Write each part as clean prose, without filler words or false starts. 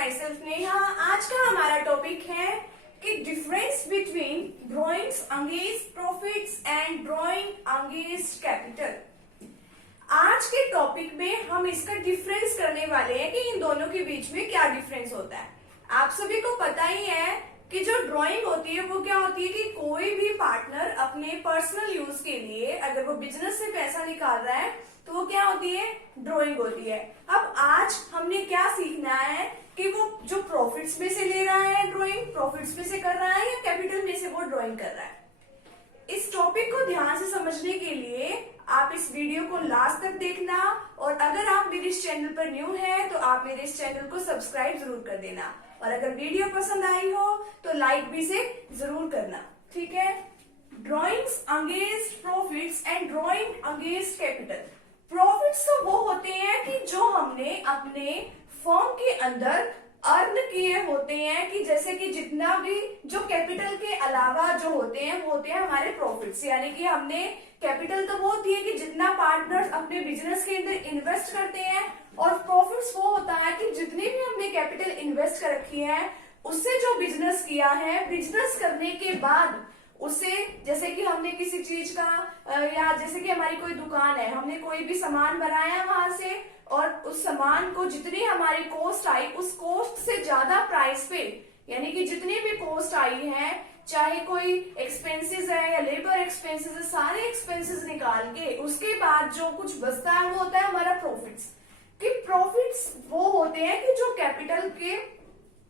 My self Neha. आज का हमारा टॉपिक है कि difference between drawings against profits and drawing against capital. आज के टॉपिक में हम इसका डिफरेंस करने वाले हैं कि इन दोनों के बीच में क्या डिफरेंस होता है। आप सभी को पता ही है कि जो ड्राइंग होती है वो क्या होती है कि कोई भी पार्टनर अपने पर्सनल यूज के लिए अगर वो बिजनेस से पैसा निकाल रहा है तो वो क्या होती है, ड्राइंग होती है। अब आज हमने क्या सीखना है कि वो जो प्रॉफिट्स में से ले रहा है ड्राइंग, प्रॉफिट्स में से कर रहा है या कैपिटल में से वो ड्राइंग कर रहा है। इस टॉपिक को ध्यान से समझने के लिए आप इस वीडियो को लास्ट तक देखना, और अगर आप मेरे इस चैनल पर न्यू हैं तो आप मेरे इस चैनल को सब्सक्राइब जरूर कर देना, और अगर वीडियो पसंद आई हो तो लाइक भी से जरूर करना, ठीक है। Drawings against profits and drawing against capital. Profits तो वो होते हैं कि जो हमने अपने फर्म के अंदर अर्न किए होते हैं, कि जैसे कि जितना भी जो कैपिटल के अलावा जो होते हैं वो होते हैं हमारे प्रॉफिट्स। यानी कि हमने कैपिटल तो वो होती है कि जितना पार्टनर्स अपने बिजनेस के अंदर इन्वेस्ट करते हैं, और प्रॉफिट्स वो होता है कि जितनी भी हमने कैपिटल इन्वेस्ट कर रखी है उससे जो बिजनेस किया है, बिजनेस करने के बाद उससे, जैसे कि हमने किसी चीज का या जैसे कि हमारी कोई दुकान है, हमने कोई भी सामान बनाया वहां से, और उस सामान को जितनी हमारी कॉस्ट आई उस कॉस्ट से ज्यादा प्राइस पे, यानी कि जितनी भी कॉस्ट आई है, चाहे कोई एक्सपेंसेस है या लेबर एक्सपेंसेस है, सारे एक्सपेंसेस निकाल के उसके बाद जो कुछ बचता है वो होता है हमारा प्रॉफिट्स। कि प्रॉफिट्स वो होते हैं कि जो कैपिटल के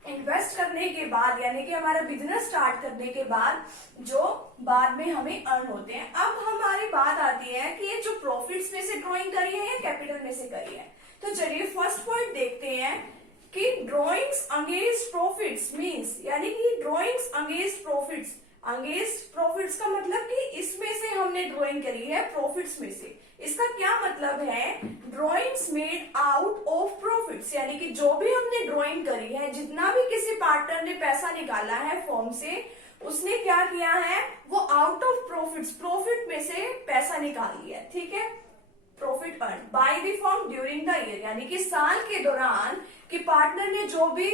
इन्वेस्ट करने के बाद, यानी कि हमारा बिजनेस स्टार्ट करने के बाद जो बाद में हमें अर्न होते हैं। अब हमारी बात आती है कि ये जो प्रॉफिट्स में से ड्राइंग करी है या कैपिटल में से करी है। तो चलिए फर्स्ट पॉइंट देखते हैं कि ड्राइंग्स अगेंस्ट प्रॉफिट्स मींस, यानी कि drawings against profits. Against profits का मतलब कि इसमें से हमने ड्राइंग करी है प्रॉफिट्स में से। इसका क्या मतलब है, drawings made out of profits, यानी कि जो भी हमने ड्राइंग करी है, जितना भी किसी पार्टनर ने पैसा निकाला है फर्म से, उसने क्या किया है, वो आउट ऑफ प्रॉफिट्स, प्रॉफिट में से पैसा निकाल लिया, ठीक है। Profit earn by the firm during the year, यानी कि साल के दौरान कि पार्टनर ने जो भी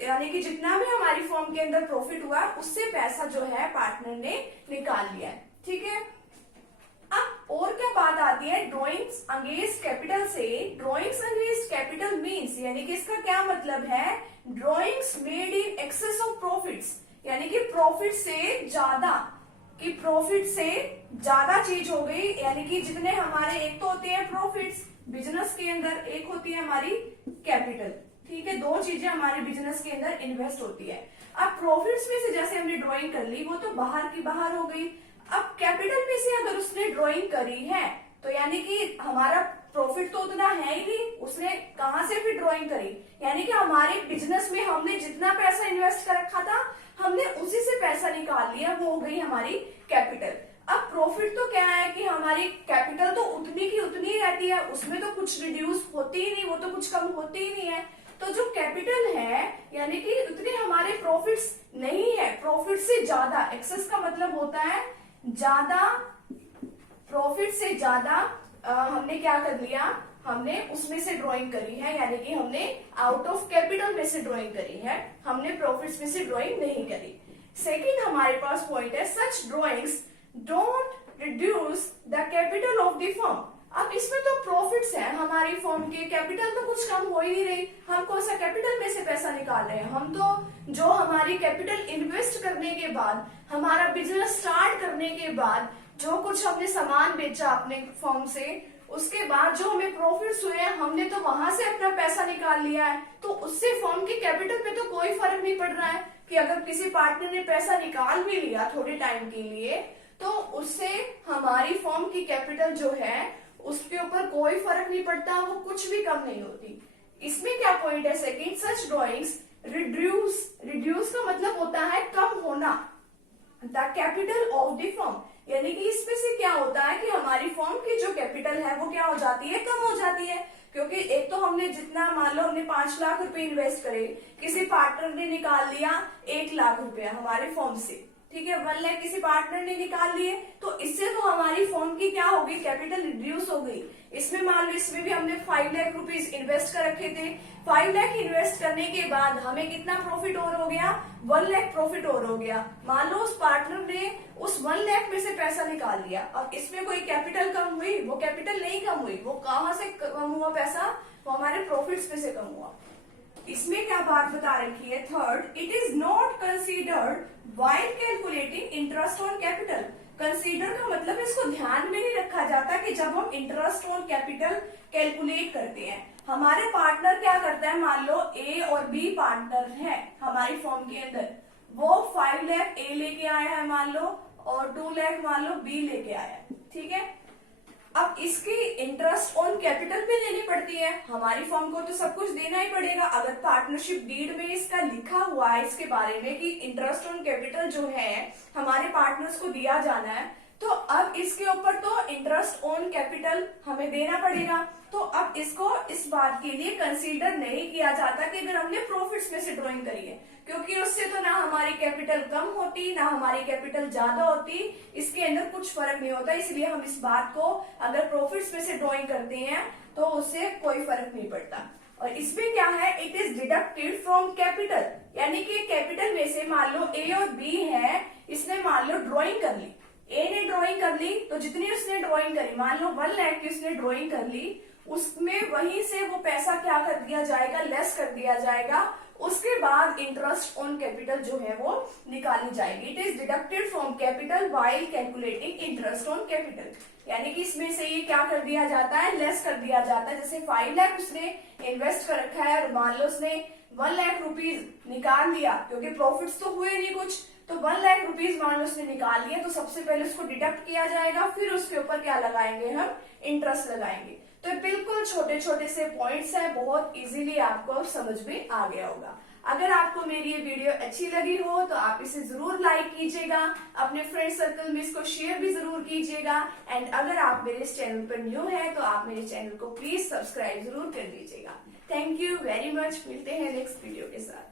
यानी कि जितना भी हमारी फर्म के अंदर प्रॉफिट हुआ उससे पैसा जो है पार्टनर ने निकाल लिया है, ठीक है। अब और क्या बात आती है ड्राइंग्स अगेंस्ट कैपिटल से। ड्राइंग्स अगेंस्ट कैपिटल मींस, यानी कि इसका क्या मतलब है, drawings made in excess of profits, यानी कि प्रॉफिट से ज्यादा, कि प्रॉफिट से ज्यादा चीज हो गई, यानी कि जितने हमारे एक तो होते हैं प्रॉफिट्स बिजनेस के अंदर, एक होती है हमारी कैपिटल, ठीक है। दो चीजें हमारे बिजनेस के अंदर इन्वेस्ट होती है। अब प्रॉफिट्स में से जैसे हमने ड्राइंग कर ली वो तो बाहर की बाहर हो गई। अब कैपिटल में से अगर उसने ड्राइंग करी है तो यानी कि हमारा प्रॉफिट तो उतना है ही नहीं, उसने कहां से भी ड्राइंग करी, यानी कि हमारे बिजनेस में हमने जितना पैसा इन्वेस्ट कर रखा था हमने उसी से पैसा निकाल लिया, वो हो गई हमारी कैपिटल। अब प्रॉफिट तो क्या है कि हमारी कैपिटल तो उतनी की उतनी रहती है, उसमें तो कुछ रिड्यूस होती ही नहीं, वो तो कुछ कम होती ही नहीं है। तो जो कैपिटल है यानी कि उतने हमारे प्रॉफिट्स नहीं है, प्रॉफिट से ज्यादा, एक्सेस का मतलब होता है ज्यादा, प्रॉफिट से ज्यादा हमने क्या कर लिया, हमने उसमें से ड्राइंग करी है, यानी कि हमने आउट ऑफ कैपिटल में से ड्राइंग करी है, हमने प्रॉफिट्स में से ड्राइंग नहीं करी। सेकंड हमारे पास पॉइंट है such drawings don't reduce the capital of the firm. अब इसमें तो प्रॉफिट्स है हमारी फर्म के, कैपिटल तो कुछ कम हो ही नहीं रही, हम कौन सा कैपिटल में से पैसा निकाल रहे हैं, हम तो जो हमारी कैपिटल इन्वेस्ट करने के बाद, हमारा बिजनेस स्टार्ट करने के बाद जो कुछ हमने सामान बेचा अपने फर्म से, उसके बाद जो हमें प्रॉफिट्स हुए हैं हमने तो वहां से अपना पैसा निकाल लिया है, तो उससे फर्म की कैपिटल पे तो कोई फर्क नहीं पड़ रहा है। कि अगर किसी पार्टनर ने पैसा निकाल भी लिया थोड़े टाइम के लिए तो उससे हमारी फर्म की कैपिटल जो है उसके ऊपर कोई फर्क नहीं पड़ता, वो कुछ भी कम नहीं होती। इसमें क्या पॉइंट है सेकंड, सच ड्राइंग्स रिड्यूस, रिड्यूस का मतलब होता है कम होना, the capital of the firm, यानी कि इसमें से क्या होता है कि हमारी फर्म की जो कैपिटल है वो क्या हो जाती है, कम हो जाती है। क्योंकि एक तो हमने जितना, मान लो हमने 5 लाख रुपए इन्वेस्ट करे, किसी पार्टनर ने निकाल लिया 1 लाख रुपया हमारे फर्म से, ठीक है, 1 लाख किसी पार्टनर ने निकाल लिए, तो इससे तो हमारी फर्म की क्या होगी, कैपिटल रिड्यूस हो गई। इसमें मान लो इसमें भी हमने 5 लाख रुपीज इन्वेस्ट कर रखे थे, 5 लाख इन्वेस्ट करने के बाद हमें कितना प्रॉफिट और हो गया, 1 लाख प्रॉफिट और हो गया। मान लो उस पार्टनर ने उस 1 लाख में से पैसा निकाल लिया, अब इसमें कोई कैपिटल कम हुई, वो कैपिटल नहीं कम हुई, वो कहां से कम हुआ पैसा, वो हमारे प्रॉफिट्स में से कम हुआ। इसमें क्या बात बता रखी है, third, it is not considered while calculating interest on capital. Consider का मतलब इसको ध्यान में नहीं रखा जाता कि जब हम इंटरेस्ट ऑन कैपिटल कैलकुलेट करते हैं, हमारे पार्टनर क्या करता है, मान लो ए और बी पार्टनर है हमारी फर्म के अंदर, वो 5 लाख ए लेके आया है मान लो, और 2 लाख मान लो बी लेके आया है, ठीक है। अब इसकी इंटरेस्ट ऑन कैपिटल भी लेनी पड़ती है, हमारी फर्म को तो सब कुछ देना ही पड़ेगा। अगर पार्टनरशिप डीड में इसका लिखा हुआ है इसके बारे में कि इंटरेस्ट ऑन कैपिटल जो है हमारे पार्टनर्स को दिया जाना है, तो अब इसके ऊपर तो इंटरेस्ट ऑन कैपिटल हमें देना पड़ेगा। तो अब इसको इस बात के लिए कंसीडर नहीं किया जाता कि अगर हमने प्रॉफिट्स में से ड्रॉइंग करी है, क्योंकि उससे तो ना हमारी कैपिटल कम होती ना हमारी कैपिटल ज्यादा होती, इसके अंदर कुछ फर्क नहीं होता। इसलिए हम इस बात को अगर प्रॉफिट्स में से ड्रॉइंग करते हैं तो उससे कोई फर्क नहीं पड़ता। और इसमें क्या है, it is deducted from capital, यानी कि कैपिटल में से मान लो ए और बी है, इसने मान लो ड्रॉइंग कर ली, ए ने ड्रॉइंग कर ली, तो जितनी उसने ड्रॉइंग करी, मान लो 1 लाख की उसने ड्रॉइंग कर ली, उसमें वहीं से वो पैसा क्या कर दिया जाएगा, लेस कर दिया जाएगा। उसके बाद इंटरेस्ट ऑन कैपिटल जो है वो निकाली जाएगी। It is deducted from capital while calculating interest on capital, यानी कि इसमें से ये क्या कर दिया जाता है, लेस कर दिया जाता है। जैसे 5 लाख उसने इन्वेस्ट कर रखा है और मान लो उसने 1 लाख रुपीज निकाल लिया, क्योंकि प्रॉफिट्स तो हुए नहीं कुछ, तो 1 लाख रुपीज मान लो उसने निकाल लिया, तो सबसे पहले उसको डिडक्ट किया जाएगा, फिर उसके ऊपर क्या लगाएंगे, हम इंटरेस्ट लगाएंगे। तो बिल्कुल छोटे छोटे से पॉइंट्स हैं, बहुत इजीली आपको समझ में आ गया होगा। अगर आपको मेरी ये वीडियो अच्छी लगी हो तो आप इसे जरूर लाइक कीजिएगा, अपने फ्रेंड सर्कल में इसको शेयर भी जरूर कीजिएगा, एंड अगर आप मेरे इस चैनल पर न्यू है तो आप मेरे चैनल को प्लीज सब्सक्राइब जरूर कर दीजिएगा। थैंक यू वेरी मच, मिलते हैं नेक्स्ट वीडियो के साथ।